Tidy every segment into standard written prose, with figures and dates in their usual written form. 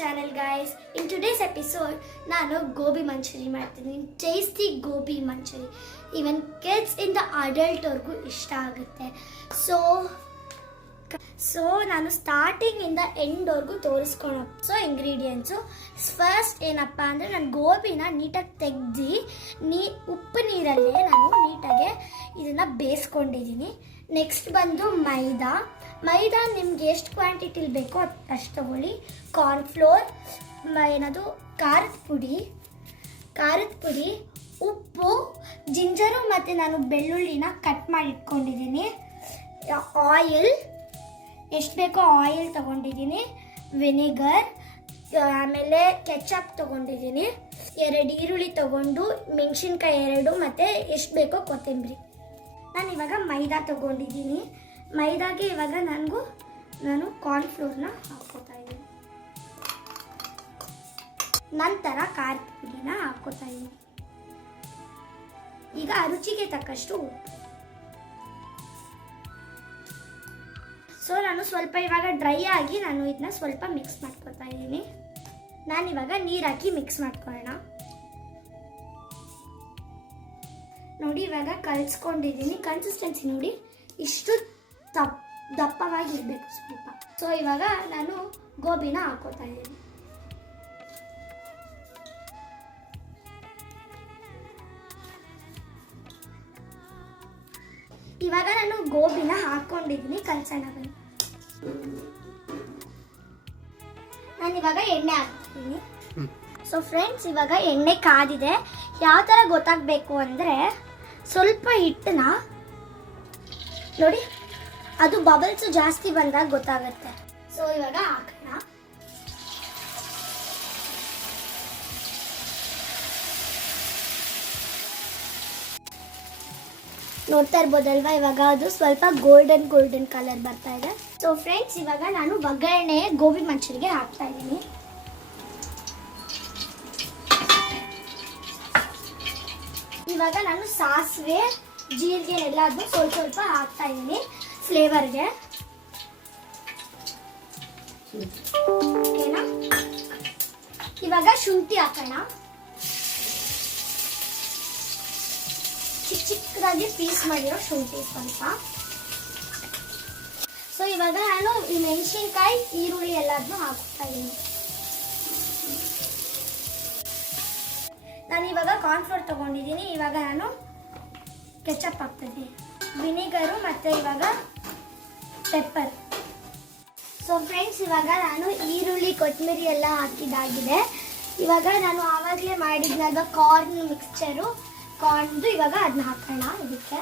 Channel guys. In today's episode ನಾನು ಗೋಬಿ ಮಂಚೂರಿ ಮಾಡ್ತೀನಿ. Tasty gobi manchuri even kids ಇಂದ ಅಡಲ್ಟ್ವರೆಗೂ ಇಷ್ಟ ಆಗುತ್ತೆ. ಸೊ ನಾನು ಸ್ಟಾರ್ಟಿಂಗಿಂದ ಎಂಡ್ವರೆಗೂ ತೋರಿಸ್ಕೊಳ್ಳೋ. ಇಂಗ್ರೀಡಿಯೆಂಟ್ಸು ಫಸ್ಟ್ ಏನಪ್ಪ ಅಂದರೆ ನಾನು ಗೋಬಿನ ನೀಟಾಗಿ ತೆಗ್ದು ಉಪ್ಪು ನೀರಲ್ಲೇ ನಾನು ನೀಟಾಗಿ ಇದನ್ನು ಬೇಯಿಸ್ಕೊಂಡಿದ್ದೀನಿ. ನೆಕ್ಸ್ಟ್ ಬಂದು ಮೈದಾ ನಿಮ್ಗೆ ಎಷ್ಟು ಕ್ವಾಂಟಿಟಿಲಿ ಬೇಕೋ ಅಷ್ಟು ತಗೊಳ್ಳಿ. ಕಾರ್ನ್ಫ್ಲೋರ್, ಏನದು ಖಾರದ ಪುಡಿ, ಉಪ್ಪು, ಜಿಂಜರು ಮತ್ತು ನಾನು ಬೆಳ್ಳುಳ್ಳಿನ ಕಟ್ ಮಾಡಿ ಇಟ್ಕೊಂಡಿದ್ದೀನಿ. ಆಯಿಲ್ ಎಷ್ಟು ಬೇಕೋ ಆಯಿಲ್ ತೊಗೊಂಡಿದ್ದೀನಿ. ವಿನೆಗರ್, ಆಮೇಲೆ ಕೆಚಪ್ ತೊಗೊಂಡಿದ್ದೀನಿ. 2 ಈರುಳ್ಳಿ ತೊಗೊಂಡು, ಮೆಣಸಿನ್ಕಾಯಿ 2 ಮತ್ತು ಎಷ್ಟು ಬೇಕೋ ಕೊತ್ತಂಬರಿ. ನಾನು ಇವಾಗ ಮೈದಾ ತೊಗೊಂಡಿದ್ದೀನಿ. ಮೈದಾಗೆ ಇವಾಗ ನಾನು ಕಾರ್ನ್ಫ್ಲೋರ್ನ ಹಾಕ್ಕೋತಾ ಇದ್ದೀನಿ. ನಂತರ ಖಾರದ ಪುಡಿನ ಹಾಕ್ಕೋತಾ ಇದ್ದೀನಿ. ಈಗ ರುಚಿಗೆ ತಕ್ಕಷ್ಟು ಉಪ್ಪು. ನಾನು ಸ್ವಲ್ಪ ಇವಾಗ ಡ್ರೈ ಆಗಿ ನಾನು ಇದನ್ನ ಸ್ವಲ್ಪ ಮಿಕ್ಸ್ ಮಾಡ್ಕೊತಾ ಇದ್ದೀನಿ. ನಾನಿವಾಗ ನೀರು ಹಾಕಿ ಮಿಕ್ಸ್ ಮಾಡ್ಕೊಳ್ಳೋಣ. ನೋಡಿ ಇವಾಗ ಕಲಿಸ್ಕೊಂಡಿದ್ದೀನಿ. ಕನ್ಸಿಸ್ಟೆನ್ಸಿ ನೋಡಿ ಇಷ್ಟು ದಪ್ಪವಾಗಿರ್ಬೇಕು ಸ್ವಲ್ಪ. ಇವಾಗ ನಾನು ಗೋಬಿನ ಹಾಕೋತಾ ಇದ್ದೀನಿ. ಇವಾಗ ನಾನು ಗೋಬಿನ ಹಾಕೊಂಡಿದ್ದೀನಿ. ಕಲ್ಸೋಣ ಬನ್ನಿ. ನಾನು ಇವಾಗ ಎಣ್ಣೆ ಹಾಕ್ತೀನಿ. ಫ್ರೆಂಡ್ಸ್, ಇವಾಗ ಎಣ್ಣೆ ಕಾದಿದೆ. ಯಾವ ಥರ ಗೊತ್ತಾಗಬೇಕು ಅಂದರೆ ಸ್ವಲ್ಪ ಹಿಟ್ಟನ್ನ ನೋಡಿ, ಅದು ಬಬಲ್ಸು ಜಾಸ್ತಿ ಬಂದಾಗ ಗೊತ್ತಾಗುತ್ತೆ. ಇವಾಗ ಹಾಕೋಣ. ನೋಡ್ತಾ ಇರ್ಬೋದಲ್ವಾ, ಇವಾಗ ಅದು ಸ್ವಲ್ಪ ಗೋಲ್ಡನ್ ಕಲರ್ ಬರ್ತಾ ಇದೆ. ಫ್ರೆಂಡ್ಸ್, ಇವಾಗ ನಾನು ಒಗ್ಗರಣೆ ಗೋಬಿ ಮಂಚೂರಿಗೆ ಹಾಕ್ತಾ ಇದ್ದೀನಿ. ಇವಾಗ ನಾನು ಸಾಸಿವೆ, ಜೀರಿಗೆ ಎಲ್ಲಾದ್ರೂ ಸ್ವಲ್ಪ ಹಾಕ್ತಾ ಇದ್ದೀನಿ ಫ್ಲೇವರ್ಗೆ. ಓಕೆನಾ? ಇವಾಗ ಶುಂಠಿ ಹಾಕೋಣ. ಚಿಕ್ಕದಾಗಿ ಪೀಸ್ ಮಾಡಿರೋ ಶುಂಠಿ ಸ್ವಲ್ಪ. ಇವಾಗ ನಾನು ಈ ಮೆಣಸಿನ್ಕಾಯಿ, ಈರುಳ್ಳಿ ಎಲ್ಲಾದ್ರೂ ಹಾಕ್ತಾ ಇದ್ದೀನಿ. ನಾನು ಇವಾಗ ಕಾರ್ನ್ಫ್ಲೋರ್ ತಗೊಂಡಿದ್ದೀನಿ. ಇವಾಗ ನಾನು ಕೆಚಪ್ ಹಾಕ್ತಿದ್ದೀನಿ, ವಿನೆಗರು ಮತ್ತು ಇವಾಗ ಪೆಪ್ಪರ್. ಫ್ರೆಂಡ್ಸ್, ಇವಾಗ ನಾನು ಈರುಳ್ಳಿ, ಕೊತ್ತಂಬರಿ ಎಲ್ಲ ಹಾಕಿದ್ದಾಗಿದೆ. ಇವಾಗ ನಾನು ಆವಾಗಲೇ ಮಾಡಿದ್ನಾಗ ಕಾರ್ನ್ ಮಿಕ್ಸ್ಚರು, ಕಾರ್ನ್ದು ಇವಾಗ ಅದನ್ನ ಹಾಕೋಣ ಇದಕ್ಕೆ.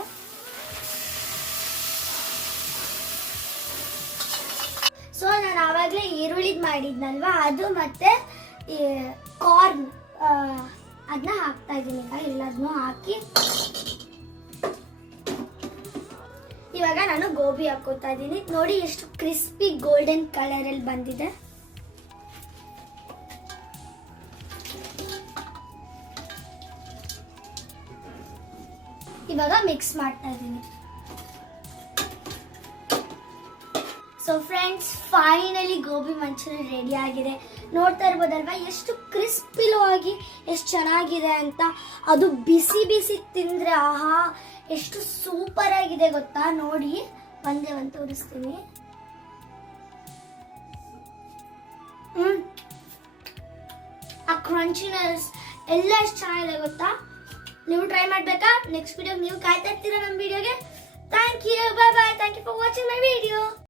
ನಾನು ಆವಾಗಲೇ ಈರುಳ್ಳಿದ್ ಮಾಡಿದ್ನಲ್ವಾ, ಅದು ಮತ್ತೆ ಕಾರ್ನ್ ಅದನ್ನ ಹಾಕ್ತಾ ಇದ್ದೀನಿ. ಈಗ ಎಲ್ಲದನ್ನೂ ಹಾಕಿ ಇವಾಗ ನಾನು ಗೋಬಿ ಹಾಕೋತಾ ಇದ್ದೀನಿ. ನೋಡಿ ಎಷ್ಟು ಕ್ರಿಸ್ಪಿ ಗೋಲ್ಡನ್ ಕಲರಲ್ಲಿ ಬಂದಿದೆ. ಇವಾಗ ಮಿಕ್ಸ್ ಮಾಡ್ತಾ ಇದ್ದೀನಿ. Friends, finally gobi manchuri ready ಆಗಿದೆ. ನೋಡ್ತಾ ಇರ್ಬೋದಲ್ವಾ ಎಷ್ಟು ಕ್ರಿಸ್ಪಿಲೂ ಆಗಿ ಎಷ್ಟು ಚೆನ್ನಾಗಿದೆ ಅಂತ. ಅದು ಬಿಸಿ ತಿಂದರೆ ಆಹಾ ಎಷ್ಟು ಸೂಪರ್ ಆಗಿದೆ ಗೊತ್ತಾ. ನೋಡಿ ಒಂದೇ ತೋರಿಸ್ತೀನಿ. ಆ ಕ್ರಂಚಿನೆಸ್ ಎಲ್ಲ ಎಷ್ಟು ಚೆನ್ನಾಗಿದೆ ಗೊತ್ತಾ. ನೀವು ಟ್ರೈ ಮಾಡಬೇಕಾ? ನೆಕ್ಸ್ಟ್ ವಿಡಿಯೋಗೆ ನೀವು ಕಾಯ್ತಾ ಇರ್ತೀರಾ ನಮ್ಮ ವಿಡಿಯೋಗೆ. Thank you, bye. Thank you for watching my video.